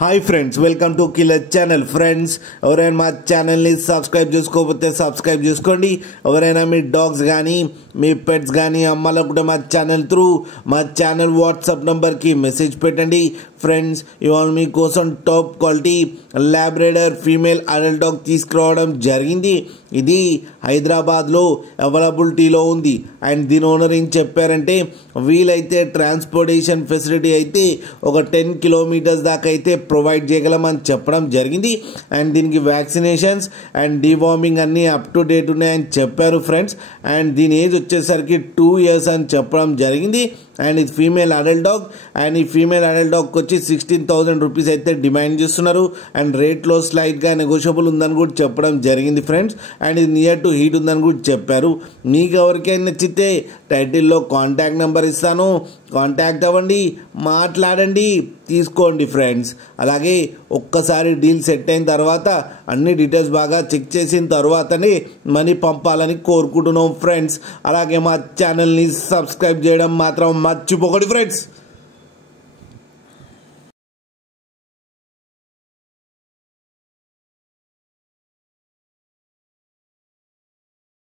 Hi friends, welcome to killer channel. Friends, ఎవరైనా మా ఛానల్ని సబ్స్క్రైబ్ చేసుకోకపోతే సబ్స్క్రైబ్ చేసుకోండి. ఎవరైనా మీ డాగ్స్ కానీ మీ పెట్స్ కానీ అమ్మాలనుకుంటే మా ఛానల్ వాట్సాప్ నెంబర్కి మెసేజ్ పెట్టండి. ఫ్రెండ్స్, ఇవాళ మీకోసం top quality Labrador female adult dog తీసుకురావడం జరిగింది. ఇది హైదరాబాద్లో అవైలబిలిటీలో ఉంది. అండ్ దీని ఓనర్ ఏం చెప్పారంటే, వీలైతే ట్రాన్స్పోర్టేషన్ ఫెసిలిటీ అయితే ఒక 10 కిలోమీటర్స్ దాకా అయితే ప్రొవైడ్ చేయగలమని చెప్పడం జరిగింది. అండ్ దీనికి వ్యాక్సినేషన్స్ అండ్ డివార్మింగ్ అన్నీ అప్ టు డేట్ ఉన్నాయని చెప్పారు ఫ్రెండ్స్. అండ్ దీని ఏజ్ వచ్చేసరికి 2 years అని చెప్పడం జరిగింది. అండ్ ఇది ఫీమేల్ అడల్ట్ డాగ్. అండ్ ఈ ఫీమేల్ అడల్ట్ డాగ్కి వచ్చి 16,000 రూపీస్ అయితే డిమాండ్ చేస్తున్నారు. అండ్ రేట్లో స్లైట్గా నెగోషియబుల్ ఉందని కూడా చెప్పడం జరిగింది ఫ్రెండ్స్. అండ్ ఇది నియర్ టు హీట్ ఉందని కూడా చెప్పారు. మీకు ఎవరికైనా నచ్చితే టైటిల్లో కాంటాక్ట్ నెంబర్ ఇస్తాను, కాంటాక్ట్ అవ్వండి, మాట్లాడండి, తీసుకోండి ఫ్రెండ్స్. అలాగే ఒక్కసారి డీల్ సెట్ అయిన తర్వాత అన్ని డీటెయిల్స్ బాగా చెక్ చేసిన తర్వాతనే మనీ పంపాలని కోరుకుంటున్నాం ఫ్రెండ్స్. అలాగే మా ఛానల్ని సబ్స్క్రైబ్ చేయడం మాత్రం మర్చిపోకండి ఫ్రెండ్స్.